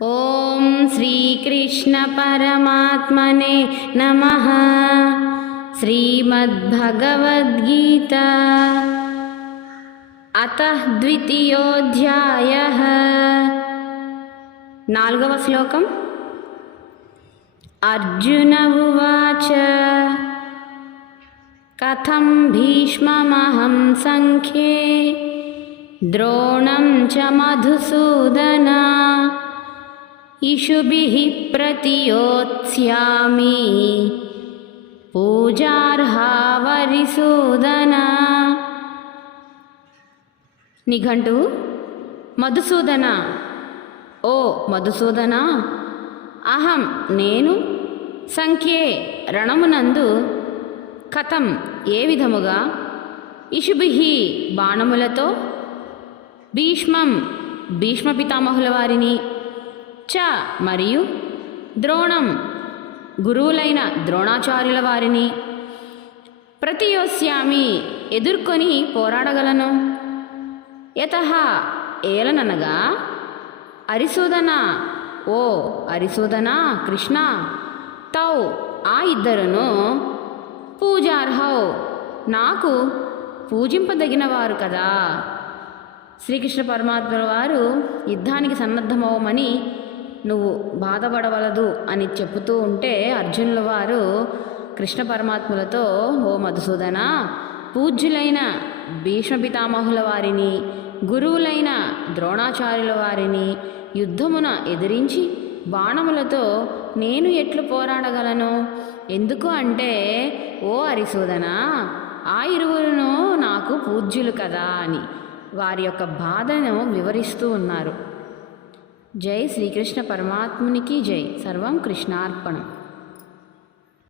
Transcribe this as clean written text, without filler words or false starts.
ఓం శ్రీకృష్ణ పరమాత్మనే నమః. శ్రీమద్భగవద్గీత అతః ద్వితీయోధ్యాయః. 4వ శ్లోకం. అర్జున ఉవాచ కథం భీష్మమహం సంఖ్యే ద్రోణం చ మధుసూదన ఇషుభిః ప్రతియోత్స్యామి పూజార్హా వరిసూదన. నిఘంటువు. మధుసూదన, ఓ మధుసూదన, అహం నేను, సంఖ్యే రణమునందు, కథం ఏ విధముగా, ఇషుభిః బాణములతో, భీష్మం భీష్మ పితామహుల వారిని, చ మరియు ద్రోణం గురువులైన ద్రోణాచార్యుల వారిని, ప్రతియోస్యామి ఎదుర్కొని పోరాడగలను. యతః ఏలననగా, అరిసూదన, ఓ అరిసూదన కృష్ణ, తౌ ఆ ఇద్దరును, పూజార్హౌ నాకు పూజింపదగినవారు కదా. శ్రీకృష్ణ పరమాత్ముల వారు యుద్ధానికి సన్నద్ధమవమని నువ్వు బాధపడవలదు అని చెబుతూ ఉంటే అర్జునుల వారు కృష్ణ పరమాత్ములతో, ఓ మధుసూదన, పూజ్యులైన భీష్మ పితామహుల వారిని, గురువులైన ద్రోణాచార్యుల వారిని యుద్ధమున ఎదిరించి బాణములతో నేను ఎట్లు పోరాడగలను? ఎందుకు అంటే, ఓ అరిసూదన, ఆ ఇరువురును నాకు పూజ్యులు కదా అని వారి యొక్క బాధను వివరిస్తూ ఉన్నారు. జై శ్రీకృష్ణ పరమాత్మునికి జై. సర్వం కృష్ణార్పణం.